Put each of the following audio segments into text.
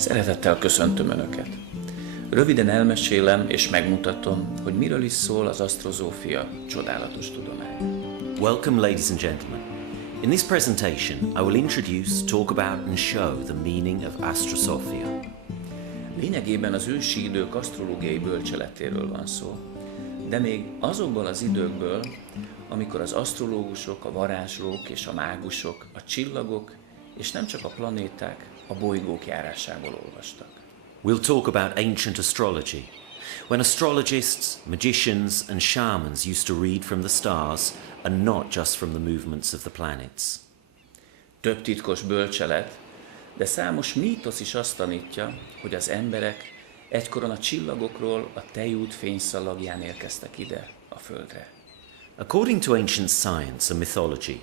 Szeretettel köszöntöm Önöket. Röviden elmesélem és megmutatom, hogy miről is szól az ASTROZOFIA csodálatos tudomány. Welcome, ladies and gentlemen. In this presentation, I will introduce, talk about and show the meaning of ASTROZOFIA. Lényegében az ősi idők asztrológiai bölcseletéről van szó, de még azokból az időkből, amikor az asztrológusok, a varázslók és a mágusok a csillagok és nem csak a planéták, a bolygók járásából olvastak. We'll talk about ancient astrology, when astrologists, magicians and shamans used to read from the stars and not just from the movements of the planets. Több titkos bölcselet, de számos mítosz is azt tanítja, hogy az emberek egykoron a csillagokról a tejút fényszalagján érkeztek ide, a Földre. According to ancient science and mythology,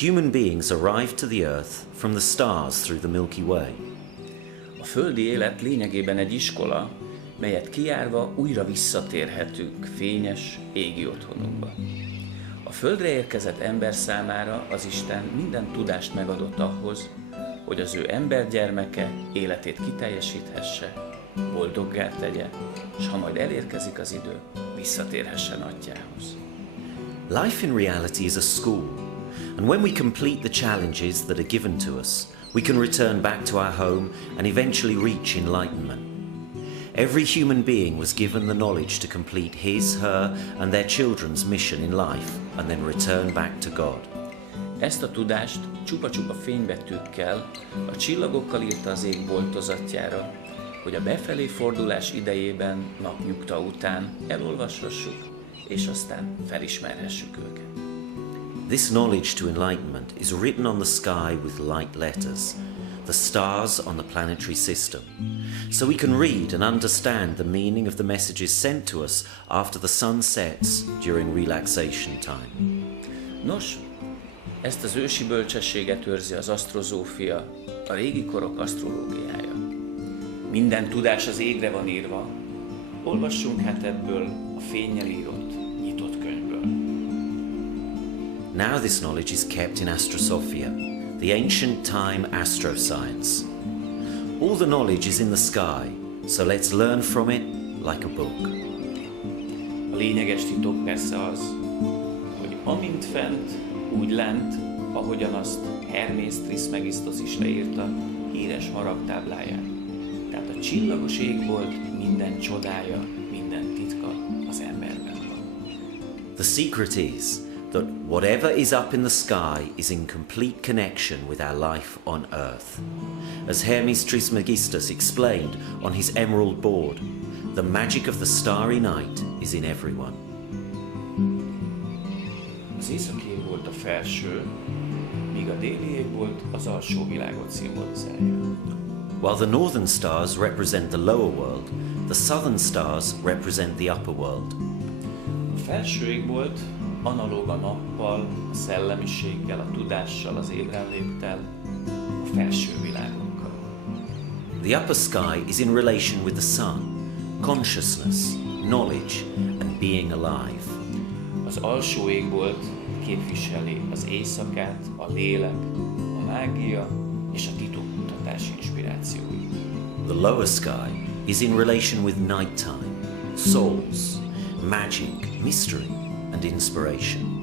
human beings arrived to the Earth from the stars through the Milky Way. A földi élet lényegében egy iskola, melyet kijárva újra visszatérhetünk fényes, égi otthonunkba. A Földre érkezett ember számára az Isten minden tudást megadott ahhoz, hogy az ő embergyermeke életét kiteljesíthesse, boldoggá tegye, és ha majd elérkezik az idő, visszatérhessen atyához. Life in reality is a school, and when we complete the challenges that are given to us, we can return back to our home and eventually reach enlightenment. Every human being was given the knowledge to complete his, her, and their children's mission in life and then return back to God. Ezt a tudást csupa-csupa fénybetűkkel, a csillagokkal írta az ég boltozatjára, hogy a befelé fordulás idejében, napnyugta után elolvashassuk, és aztán felismerhessük őket. This knowledge to enlightenment is written on the sky with light letters, the stars on the planetary system, so we can read and understand the meaning of the messages sent to us after the sun sets during relaxation time. Nos, ezt az ősi bölcsességet őrzi az ASTROZOFIA, a régi korok asztrológiája. Minden tudás az égre van írva, olvassunk hát ebből a fénnyel írott, nyitott könyvből. Now this knowledge is kept in ASTROZOFIA, the ancient time astroscience. All the knowledge is in the sky, so let's learn from it like a book. A lényeges titok persze az, hogy amint fent, úgy lent, ahogyan azt Hermész Trismegisztosz is leírta híres haragtábláján. Tehát a csillagos égbolt minden csodája, minden titka az emberben van. The secret is that whatever is up in the sky is in complete connection with our life on Earth. As Hermes Trismegistus explained on his emerald board, the magic of the starry night is in everyone. Az északi ég volt a felső, míg a déli ég volt az alsó világot szimbolizálja. While the northern stars represent the lower world, the southern stars represent the upper world. A felső ég volt analóg a nappal, a szellemiséggel, a tudással, az ébrenléttel, a felső világokkal. The upper sky is in relation with the sun, consciousness, knowledge, and being alive. Az alsó égbolt képviseli az éjszakát, a lélek, a mágia és a titokkutatás inspirációit. The lower sky is in relation with nighttime, souls, magic, mystery, and inspiration.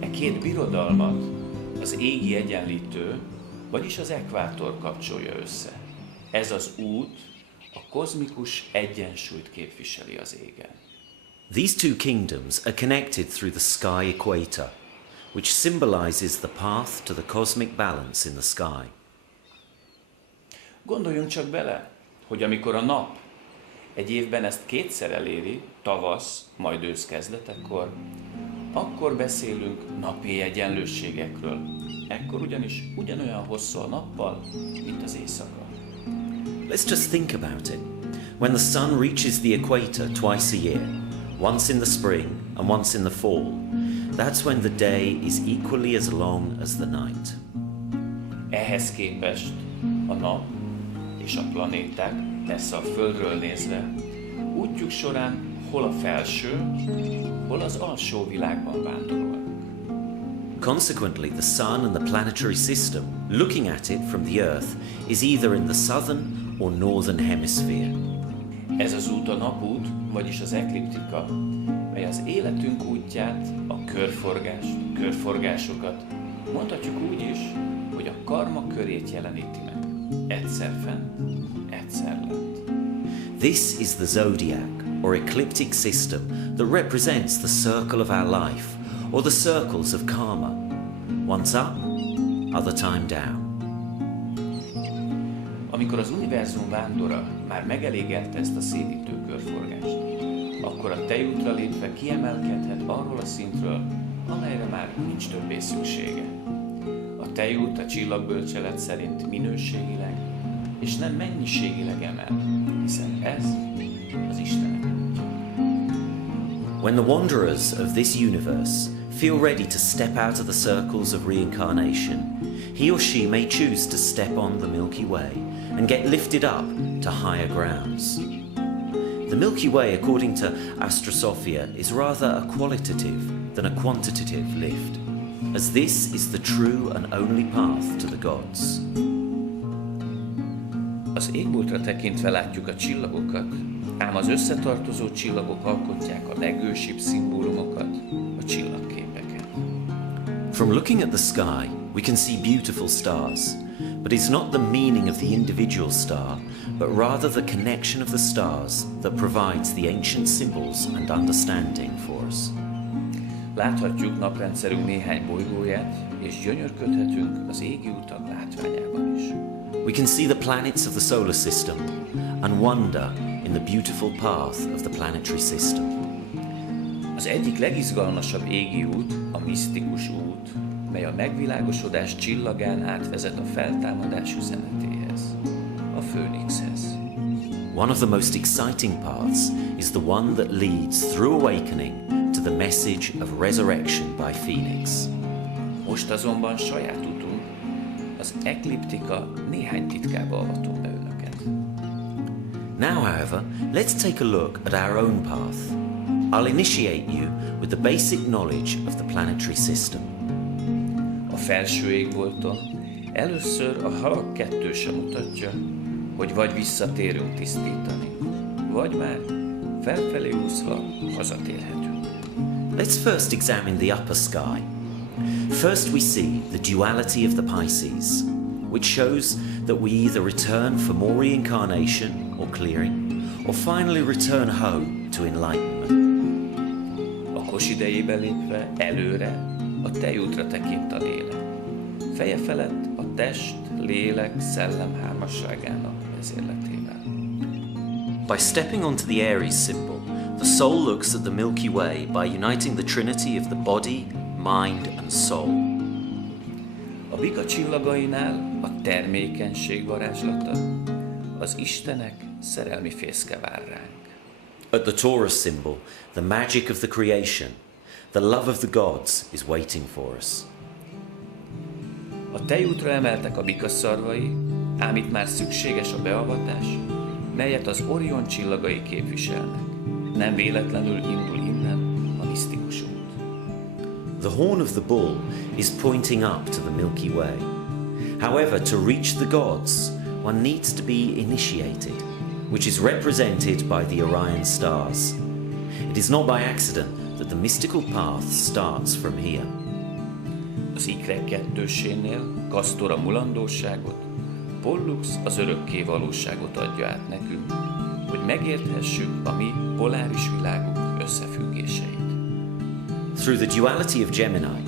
E két birodalmat az égi egyenlítő, vagyis az ekvátor kapcsolja össze. Ez az út a kozmikus egyensúlyt képviseli az égen. These two kingdoms are connected through the sky equator, which symbolizes the path to the cosmic balance in the sky. Gondoljunk csak bele, hogy amikor a nap egy évben ezt kétszer eléri, tavasz, majd ősz kezdetekor, akkor beszélünk napi egyenlőségekről. Ekkor ugyanis ugyanolyan hosszú a nappal, mint az éjszaka. Let's just think about it. When the sun reaches the equator twice a year, once in the spring and once in the fall, that's when the day is equally as long as the night. Ehhez képest a nap és a planéták, persze a Földről nézve, útjuk során hol a felső, hol az alsó világban vándorolnak. Consequently, the sun and the planetary system, looking at it from the Earth, is either in the southern or northern hemisphere. Ez az út a napút, vagyis az ekliptika, mely az életünk útját, a körforgásokat, mondhatjuk úgy is, hogy a karma körét jeleníti meg. Egyszer fent, egyszer lent. This is the zodiac, or ecliptic system, that represents the circle of our life, or the circles of karma. Once up, other time down. Amikor az univerzum vándora már megelégelte ezt a szédítő körforgást, akkor a tejútra lépve kiemelkedhet arról a szintről, amelyre már nincs többé szüksége. A tejút a csillagbölcselet szerint minőségileg és nem mennyiségileg emel, hiszen ez az Istenek útja. When the wanderers of this universe feel ready to step out of the circles of reincarnation, he or she may choose to step on the Milky Way and get lifted up to higher grounds. The Milky Way, according to ASTROZOFIA, is rather a qualitative than a quantitative lift, as this is the true and only path to the gods. Az égboltra tekintve látjuk a csillagokat, ám az összetartozó csillagok alkotják a legősibb szimbólumokat, a csillagképeket. From looking at the sky, we can see beautiful stars, but it's not the meaning of the individual star, but rather the connection of the stars that provides the ancient symbols and understanding for us. Láthatjuk naprendszerünk néhány bolygóját, és gyönyörködhetünk az égi utak látványában is. We can see the planets of the solar system and wonder in the beautiful path of the planetary system. Az egyik legizgalmasabb égi út a misztikus út, mely a megvilágosodás csillagán átvezet a feltámadás üzenetéhez, a Főnixhez. One of the most exciting paths is the one that leads through awakening to the message of resurrection by Phoenix. Most azonban saját utunk, az ekliptika néhány titkába avatom be önöket. Now, however, let's take a look at our own path. I'll initiate you with the basic knowledge of the planetary system. A felső égbolton először a halak kettőse mutatja, hogy vagy visszatérünk tisztítani, vagy már felfelé úszva hazatérhetünk. Let's first examine the upper sky. First we see the duality of the Pisces, which shows that we either return for more reincarnation or clearing, or finally return home to enlightenment. A kos idejébe lépve előre a tejútra tekint a lélek. Feje felett a test, lélek, szellem hármasságának vezérletével. By stepping onto the Aries symbol, the soul looks at the Milky Way by uniting the trinity of the body, mind and soul. A bika csillagainál a termékenység varázslata, az Istenek szerelmi fészke vár ránk. At the Taurus symbol, the magic of the creation, the love of the gods is waiting for us. A tejútra emeltek a bika szarvai, ám itt már szükséges a beavatás, melyet az Orion csillagai képviselnek. Nem véletlenül indul innen a misztikus út. The horn of the bull is pointing up to the Milky Way. However, to reach the gods, one needs to be initiated, which is represented by the Orion stars. It is not by accident that the mystical path starts from here. Az ikrek kettősénél Kasztor a mulandóságot, Pollux az örökké valóságot adja át nekünk, hogy megérthessük a mi poláris világunk összefüggéseit. Through the duality of Gemini,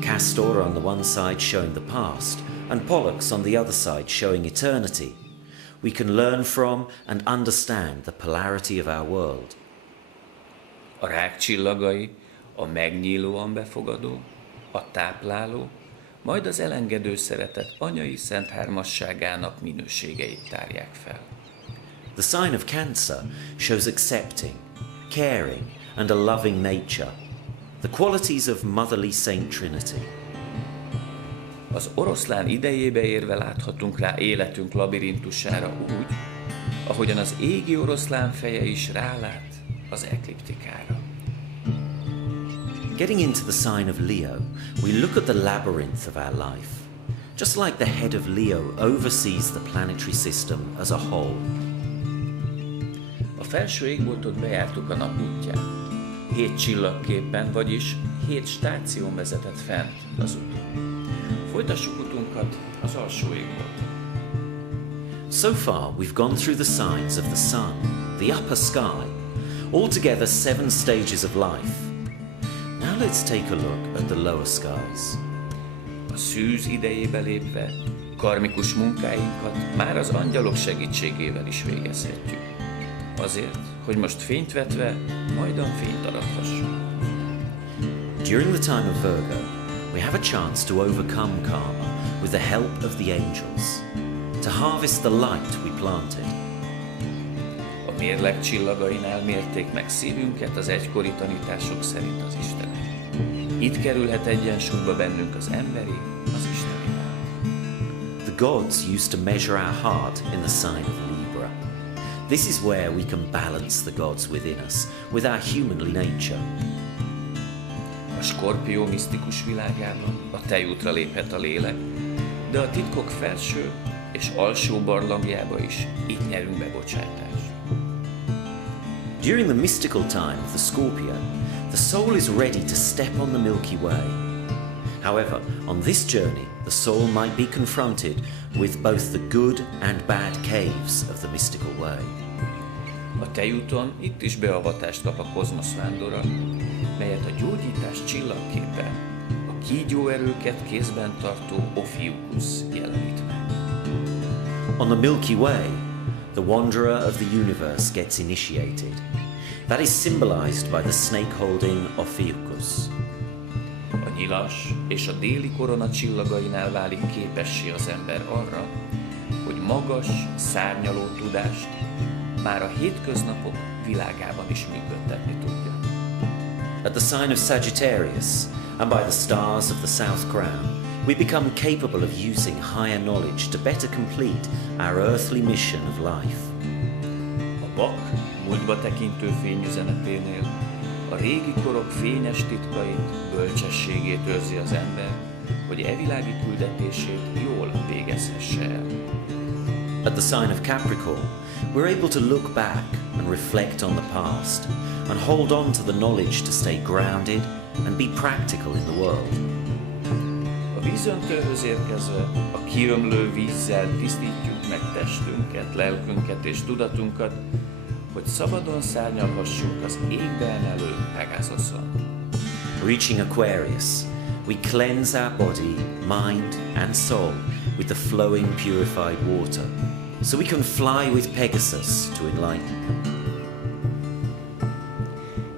Castor on the one side showing the past, and Pollux on the other side showing eternity, we can learn from and understand the polarity of our world. A rák csillagai a megnyílóan befogadó, a tápláló, majd az elengedő szeretet anyai szent hármasságának minőségeit tárják fel. The sign of Cancer shows accepting, caring, and a loving nature, the qualities of motherly Saint Trinity. Az oroszlán idejébe érve láthatunk rá életünk labirintusára úgy, ahogyan az égi oroszlán feje is rálát az ekliptikára. Getting into the sign of Leo, we look at the labyrinth of our life. just like the head of Leo oversees the planetary system as a whole. A felső égboltot bejártuk a nap útján. 7 csillagképpen, vagyis 7 stáción vezetett fent az úton. Folytassuk utunkat az alsó égbolton. So far, we've gone through the signs of the sun, the upper sky, altogether 7 stages of life. Now let's take a look at the lower skies. A szűz idejébe lépve, karmikus munkáinkat már az angyalok segítségével is végezhetjük. Azért, hogy most fényt vetve, majdan fényt arathassunk. During the time of Virgo, we have a chance to overcome karma with the help of the angels, to harvest the light we planted. A mérleg csillagainál mérték meg szívünket az egykori tanítások szerint az Istenek. Itt kerülhet egyensúlyba bennünk az emberi, az istenivel. The gods used to measure our heart in the sign of Libra. This is where we can balance the gods within us with our humanly nature. A skorpió misztikus világában a tejútra léphet a lélek, de a titkok felső és alsó barlangjába is itt nyerünk bebocsátást. During the mystical time of the Scorpio, the soul is ready to step on the Milky Way. However, on this journey, the soul might be confronted with both the good and bad caves of the mystical way. A tejúton itt is beavatást kap a kozmosz vándora, melyet a gyógyítás csillagképe, a kígyóerőket kézben tartó Ophiuchus jelenít meg. On the Milky Way, the wanderer of the universe gets initiated. That is symbolized by the snake-holding Ophiuchus. A nyilas és a déli korona csillagainál válik képessé az ember arra, hogy magas, szárnyaló tudást már a hétköznapok világában is működtetni tudja. At the sign of Sagittarius, and by the stars of the South Crown, we become capable of using higher knowledge to better complete our earthly mission of life. A Bak múltba tekintő fényüzeneténél a régi korok fényes titkait, bölcsességét őrzi az ember, hogy evilági küldetését jól végezhesse el. At the sign of Capricorn, we're able to look back and reflect on the past and hold on to the knowledge to stay grounded and be practical in the world. A vízöntőhöz érkezve a kiömlő vízzel tisztítjuk meg testünket, lelkünket és tudatunkat, hogy szabadon szárnyalhassunk az égbe emelő Pegasuson. Reaching Aquarius, we cleanse our body, mind and soul with the flowing purified water, so we can fly with Pegasus to enlightenment.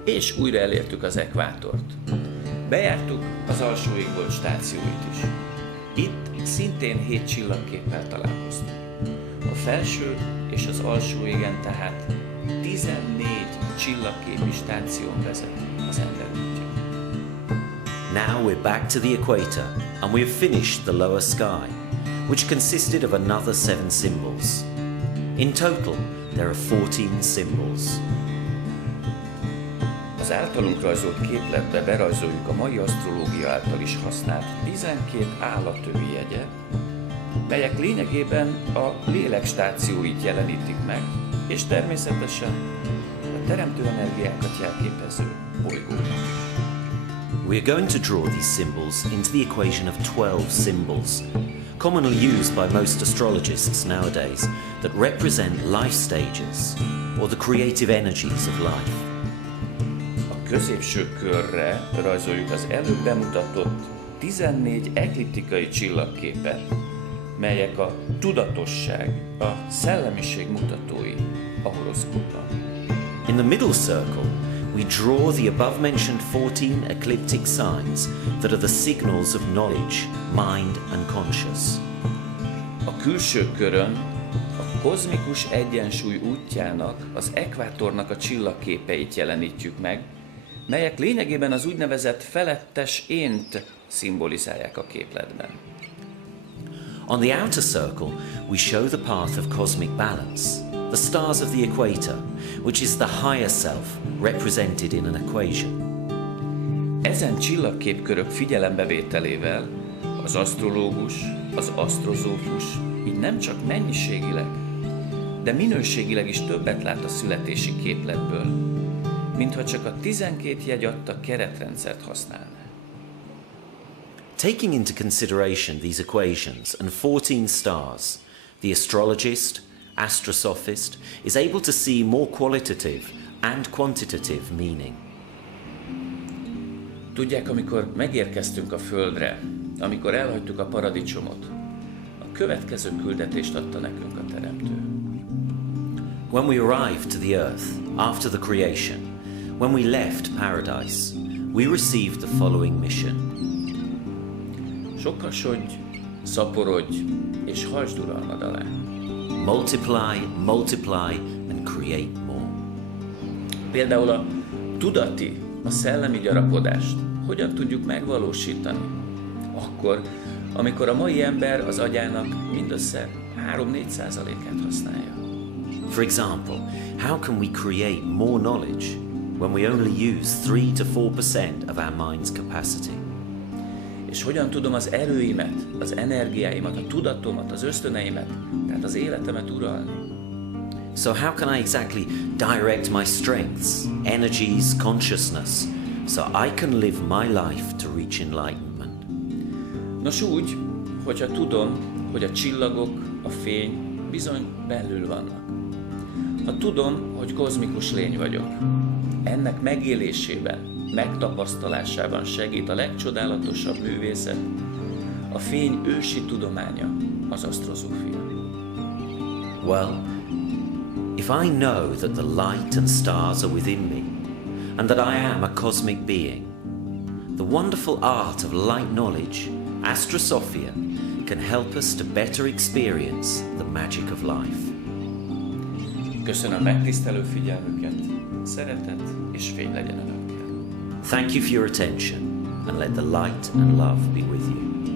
És újra elértük az ekvátort. Bejártuk az alsó égbolt stációit is. Itt szintén 7 csillagképpel találkoztunk. A felső és az alsó égen tehát 14 csillagképi stáción vezet az ember útja. Now we're back to the equator and we have finished the lower sky, which consisted of another 7 symbols. In total, there are 14 symbols. Az általunk rajzolt képletbe berajzoljuk a mai asztrológia által is használt 12 állatövi jegyet, melyek lényegében a lélek stációit jelenítik meg, és természetesen a teremtő energiákat jelképező bolygókat. We are going to draw these symbols into the equation of 12 symbols, commonly used by most astrologists nowadays, that represent life stages or the creative energies of life. A középső körre rajzoljuk az előbb bemutatott 14 ekliptikai csillagképet, melyek a tudatosság, a szellemiség mutatói a horoszkópban. In the middle circle, we draw the above-mentioned 14 ecliptic signs that are the signals of knowledge, mind and conscious. A külső körön a kozmikus egyensúly útjának, az ekvátornak a csillagképeit jelenítjük meg, melyek lényegében az úgynevezett felettes ént szimbolizálják a képletben. On the outer circle, we show the path of cosmic balance, the stars of the equator, which is the higher self represented in an equation. Ezen csillagképkörök figyelembevételével az asztrológus az asztrozófus így nem csak mennyiségileg, de minőségileg is többet lát a születési képletből, mintha csak a 12 jegy adta keretrendszert használná. Taking into consideration these equations and 14 stars, the astrologist, astrosophist is able to see more qualitative and quantitative meaning. Tudják, amikor megérkeztünk a Földre, amikor elhagytuk a paradicsomot, a következő küldetést adta nekünk a Teremtő. When we arrived to the earth after the creation, when we left paradise, we received the following mission. Sokasodj, szaporodj és hajtsd uralmad alá. Multiply, multiply and create more. Például a tudati, a szellemi gyarapodást hogyan tudjuk megvalósítani? Akkor, amikor a mai ember az agyának mindössze 3-4%-át használja. For example, how can we create more knowledge when we only use 3 to 4% of our mind's capacity? És hogyan tudom az erőimet, az energiáimat, a tudatomat, az ösztöneimet, tehát az életemet uralni? So how can I exactly direct my strengths, energies, consciousness, so I can live my life to reach enlightenment? Nos úgy, hogyha tudom, hogy a csillagok, a fény bizony belül vannak. Ha tudom, hogy kozmikus lény vagyok, ennek megélésében, megtapasztalásában segít a legcsodálatosabb művészet, a fény ősi tudománya, az asztrozofia. Well, if I know that the light and stars are within me, and that I am a cosmic being, the wonderful art of light knowledge, ASTROZOFIA, can help us to better experience the magic of life. Köszönöm megtisztelő figyelmüket, szeretet és fény legyen önökkel. Thank you for your attention, and let the light and love be with you.